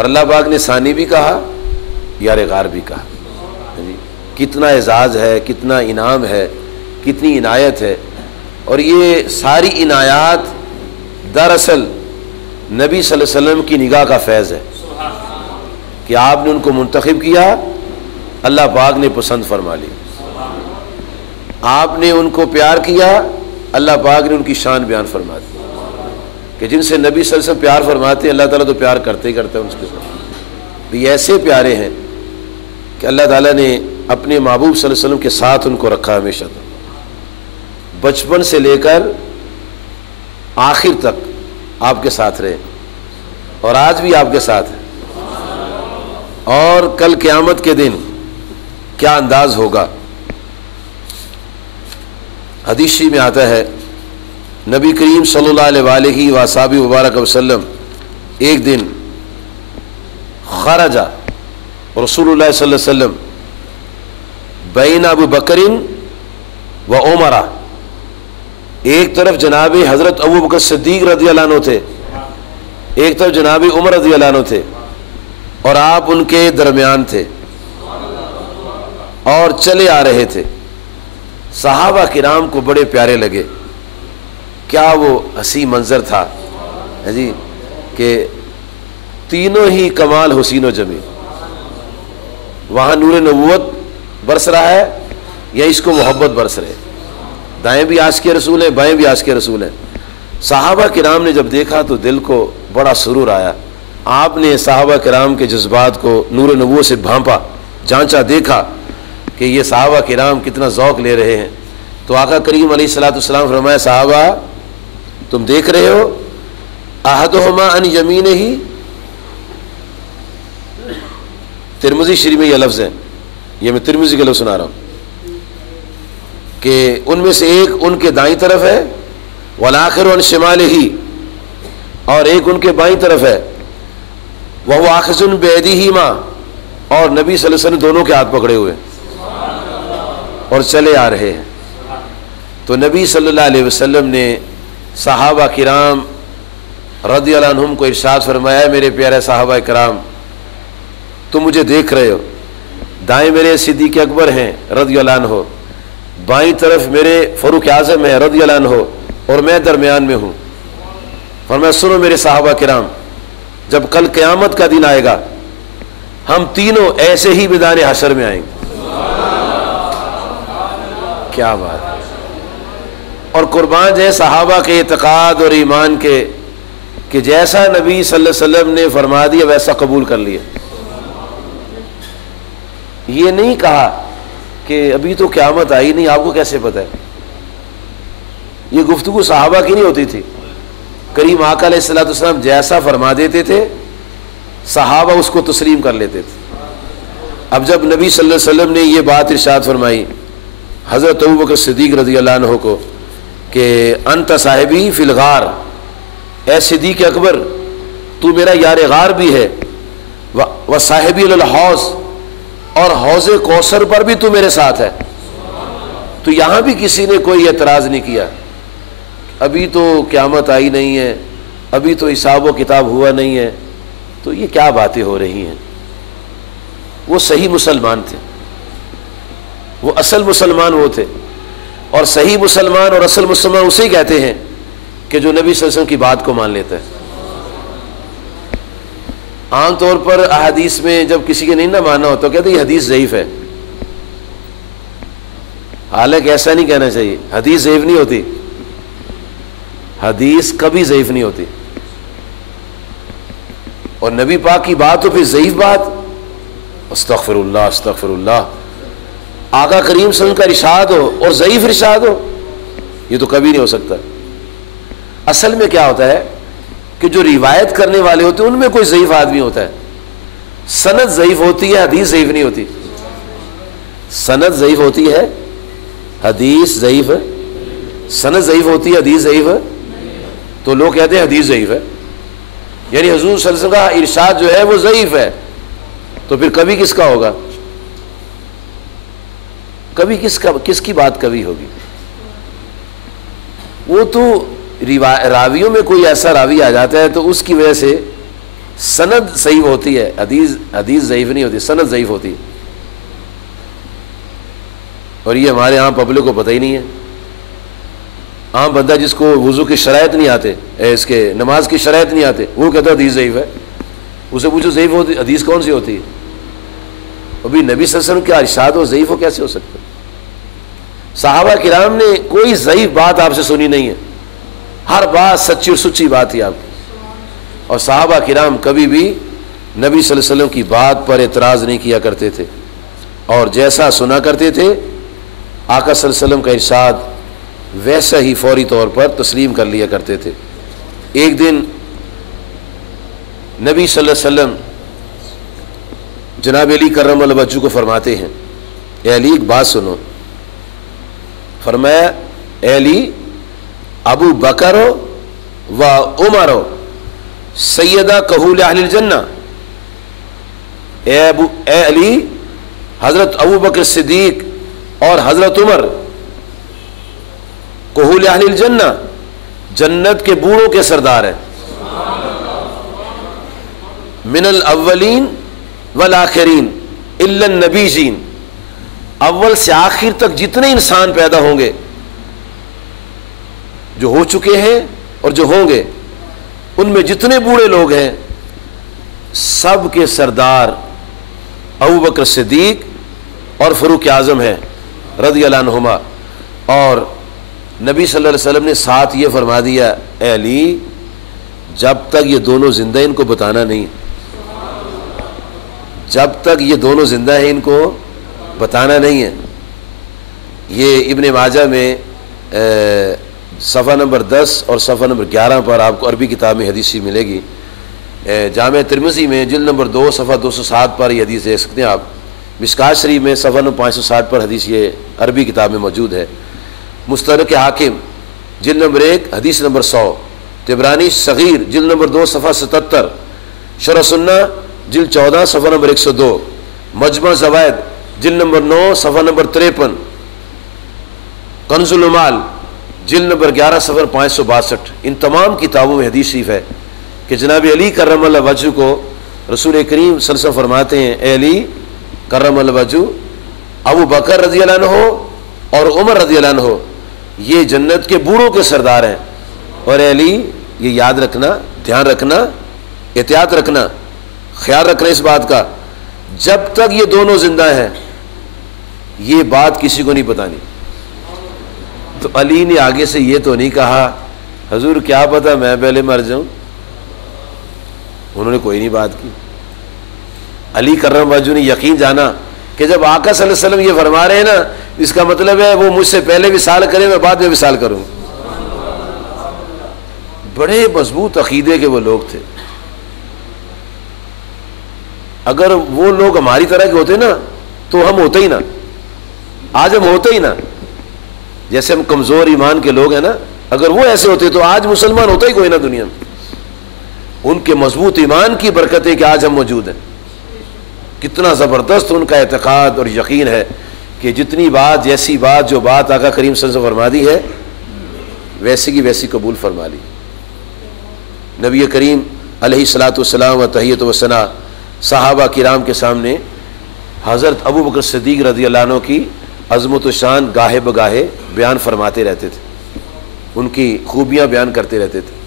اور اللہ پاک نے ثانی بھی کہا، یار غار بھی کہا. کتنا اعزاز ہے، کتنا انعام ہے، کتنی عنایت ہے. اور یہ ساری عنایات دراصل نبی صلی اللہ علیہ وسلم کی نگاہ کا فیض ہے کہ آپ نے ان کو منتخب کیا، اللہ پاک نے پسند فرما لی. آپ نے ان کو پیار کیا، اللہ پاک نے ان کی شان بیان فرما دی کہ جن سے نبی صلی اللہ علیہ وسلم پیار فرماتے ہیں اللہ تعالیٰ تو پیار کرتے ہی کرتے ہیں ان کے ساتھ. یہ ایسے پیارے ہیں کہ اللہ تعالیٰ نے اپنے محبوب صلی اللہ علیہ وسلم کے ساتھ ان کو رکھا ہمیشہ تک، بچپن سے لے کر آخر تک آپ کے ساتھ رہے اور آج بھی آپ کے ساتھ ہے. اور کل قیامت کے دن کیا انداز ہوگا. حدیث شریف میں آتا ہے نبی کریم صلی اللہ علیہ وآلہ وصحبہ مبارک وسلم ایک دن خرج رسول اللہ صلی اللہ علیہ وسلم بین ابو بکر و عمر، ایک طرف جناب حضرت ابو بکر صدیق رضی اللہ عنہ تھے، ایک طرف جناب عمر رضی اللہ عنہ تھے، اور آپ ان کے درمیان تھے اور چلے آ رہے تھے. صحابہ کرام کو بڑے پیارے لگے. کیا وہ حسین منظر تھا جی کہ تینوں ہی کمال حسین و جمیل. وہاں نور نبوت برس رہا ہے یا اس کو محبت برس رہے، دائیں بھی عاشق رسول ہیں، بائیں بھی عاشق رسول ہیں. صحابہ کرام نے جب دیکھا تو دل کو بڑا سرور آیا. آپ نے صحابہ کرام کے جذبات کو نور نبوت سے بھانپا، جانچا، دیکھا کہ یہ صحابہ کرام کتنا ذوق لے رہے ہیں. تو آقا کریم علیہ الصلوۃ والسلام فرمایا صحابہ تم دیکھ رہے ہو احدہما عن یمینہ، ترمذی شریف میں یہ لفظ ہے، یہ میں ترمذی کے لفظ سنا رہا ہوں کہ ان میں سے ایک ان کے دائیں طرف ہے، والآخر عن شمالہ، اور ایک ان کے بائیں طرف ہے، وہو آخذ بیدیہما، اور نبی صلی اللہ علیہ وسلم دونوں کے ہاتھ پکڑے ہوئے اور چلے آ رہے ہیں. تو نبی صلی اللہ علیہ وسلم نے صحابہ کرام رضی اللہ عنہم کو ارشاد فرمایا میرے پیارے صحابہ کرام تم مجھے دیکھ رہے ہو، دائیں میرے صدیق اکبر ہیں رضی اللہ عنہ، بائیں طرف میرے فاروق اعظم ہیں رضی اللہ عنہ، اور میں درمیان میں ہوں. فرمایا سنو میرے صحابہ کرام، جب کل قیامت کا دن آئے گا ہم تینوں ایسے ہی میدان حشر میں آئیں گے. کیا بات ہے. اور قربان جائے صحابہ کے اعتقاد اور ایمان کے کہ جیسا نبی صلی اللہ علیہ وسلم نے فرما دیا ویسا قبول کر لیا. یہ نہیں کہا کہ ابھی تو قیامت آئی نہیں، آپ کو کیسے پتہ ہے. یہ گفتگو صحابہ کی نہیں ہوتی تھی. کریم آقا علیہ الصلوۃ والسلام جیسا فرما دیتے تھے صحابہ اس کو تسلیم کر لیتے تھے. اب جب نبی صلی اللہ علیہ وسلم نے یہ بات ارشاد فرمائی حضرت ابو بکر صدیق رضی اللہ عنہ کو کہ انت صاحبی فی الغار، اے صدیق اکبر تو میرا یار غار بھی ہے، و صاحبی الحوض، اور حوض کوثر پر بھی تو میرے ساتھ ہے. تو یہاں بھی کسی نے کوئی اعتراض نہیں کیا. ابھی تو قیامت آئی نہیں ہے، ابھی تو حساب و کتاب ہوا نہیں ہے، تو یہ کیا باتیں ہو رہی ہیں. وہ صحیح مسلمان تھے، وہ اصل مسلمان وہ تھے. اور صحیح مسلمان اور اصل مسلمان اسے کہتے ہیں کہ جو نبی صلی اللہ علیہ وسلم کی بات کو مان لیتا ہے. عام طور پر احادیث میں جب کسی کے نہیں نہ ماننا ہو تو کہتے ہیں یہ حدیث ضعیف ہے. حالانکہ ایسا نہیں کہنا چاہیے. حدیث ضعیف نہیں ہوتی، حدیث کبھی ضعیف نہیں ہوتی. اور نبی پاک کی بات تو پھر ضعیف بات، استغفر اللہ استغفر اللہ. آقا کریم صلی اللہ علیہ وسلم کا ارشاد ہو اور ضعیف ارشاد ہو، یہ تو کبھی نہیں ہو سکتا. اصل میں کیا ہوتا ہے کہ جو روایت کرنے والے ہوتے ہیں ان میں کوئی ضعیف آدمی ہوتا ہے. سند ضعیف ہوتی ہے، حدیث ضعیف نہیں ہوتی. سند ضعیف ہوتی ہے، حدیث ضعیف ہے. سند ضعیف ہوتی ہے، حدیث ضعیف ہے. تو لوگ کہتے ہیں حدیث ضعیف ہے، یعنی حضور صلی اللہ علیہ وسلم کا ارشاد جو ہے وہ ضعیف ہے. تو پھر کبھی کس کا ہوگا؟ کبھی کس کی بات کبھی ہوگی؟ وہ تو راویوں میں کوئی ایسا راوی آ جاتا ہے تو اس کی وجہ سے سند صحیح ہوتی ہے، حدیث ضعیف نہیں ہوتی، سند ضعیف ہوتی ہے، اور یہ ہمارے عام پبلک کو پتہ ہی نہیں ہے۔ عام بندہ جس کو وضو کی شرائط نہیں آتے، اس کے نماز کی شرائط نہیں آتے، وہ کہتا ہے حدیث ضعیف ہے۔ اسے پوچھو ضعیف ہوتی حدیث کون سی ہوتی ہے؟ ابھی نبی صلی اللہ علیہ وسلم کے ارشاد ہو ضعیف ہو کیسے ہو سکتا؟ صحابہ کرام نے کوئی ضعیف بات آپ سے سنی نہیں ہے، ہر بات سچی اور سچی بات ہی آپ کی، اور صحابہ کرام کبھی بھی نبی صلی اللہ علیہ وسلم کی بات پر اعتراض نہیں کیا کرتے تھے، اور جیسا سنا کرتے تھے آقا صلی اللہ علیہ وسلم کا ارشاد ویسا ہی فوری طور پر تسلیم کر لیا کرتے تھے۔ ایک دن نبی صلی اللہ علیہ وسلم جناب علی کرم اللہ وجہہ کو فرماتے ہیں، اے علی ایک بات سنو۔ فرمایا، اے علی ابو بکر و عمر سیدہ کہول اہل الجنہ، اے علی حضرت ابو بکر صدیق اور حضرت عمر کہول اہل الجنہ، جنت کے بوڑھوں کے سردار ہیں، من الاولین والآخرین الا النبیین، اول سے آخر تک جتنے انسان پیدا ہوں گے، جو ہو چکے ہیں اور جو ہوں گے، ان میں جتنے بوڑھے لوگ ہیں سب کے سردار ابو بکر صدیق اور فاروق اعظم ہیں رضی اللہ عنہما۔ اور نبی صلی اللہ علیہ وسلم نے ساتھ یہ فرما دیا، اے علی جب تک یہ دونوں زندہ ہیں ان کو بتانا نہیں، جب تک یہ دونوں زندہ ہیں ان کو بتانا نہیں ہے۔ یہ ابن ماجہ میں صفحہ نمبر 10 اور صفحہ نمبر 11 پر آپ کو عربی کتاب میں حدیث ملے گی۔ جامع ترمذی میں جلد نمبر 2 صفحہ 207 پر یہ حدیث دیکھ سکتے ہیں آپ۔ مشکوٰۃ شریف میں صفحہ نمبر 560 پر حدیث یہ عربی کتاب میں موجود ہے۔ مستدرک حاکم جلد نمبر 1 حدیث نمبر 100، طبرانی صغیر جلد نمبر 2 صفحہ 77، شرح سنہ جلد 14 صفحہ نمبر 102، مجمع زوائد جلد نمبر 9 صفحہ نمبر 53، کنز المال جلد نمبر 11 صفحہ 562۔ ان تمام کتابوں میں حدیث شریف ہے کہ جناب علی کرم اللہ وجہہ کو رسول کریم صلی اللہ علیہ وسلم فرماتے ہیں، اے علی کرم اللہ وجہہ ابو بکر رضی اللہ عنہ اور عمر رضی اللہ عنہ یہ جنت کے بوڑھوں کے سردار ہیں، اور اے علی یہ یاد رکھنا، دھیان رکھنا، احتیاط رکھنا، خیال رکھنا اس بات کا، جب تک یہ دونوں زندہ ہیں یہ بات کسی کو نہیں بتانی۔ تو علی نے آگے سے یہ تو نہیں کہا حضور کیا پتا میں پہلے مر جاؤں، انہوں نے کوئی نہیں بات کی۔ علی کرم وجہہ نے یقین جانا کہ جب آقا صلی اللہ علیہ وسلم یہ فرما رہے ہیں نا، اس کا مطلب ہے وہ مجھ سے پہلے وصال کرے، میں بعد میں وصال کروں۔ بڑے مضبوط عقیدے کے وہ لوگ تھے۔ اگر وہ لوگ ہماری طرح کے ہوتے نا تو ہم ہوتے ہی نا، آج ہم ہوتے ہی نا۔ جیسے ہم کمزور ایمان کے لوگ ہیں نا، اگر وہ ایسے ہوتے تو آج مسلمان ہوتا ہی کوئی نہ دنیا میں۔ ان کے مضبوط ایمان کی برکت ہے کہ آج ہم موجود ہیں۔ کتنا زبردست ان کا اعتقاد اور یقین ہے کہ جتنی بات، جیسی بات، جو بات آقا کریم صلی اللہ علیہ وسلم فرما دی ہے ویسی کی ویسی قبول فرما لی۔ نبی کریم علیہ الصلاۃ والسلام و تحیۃ و ثنا صحابہ کرام کے سامنے حضرت ابو بکر صدیق رضی اللہ عنہ کی عظمت و شان گاہے بگاہے بیان فرماتے رہتے تھے، ان کی خوبیاں بیان کرتے رہتے تھے۔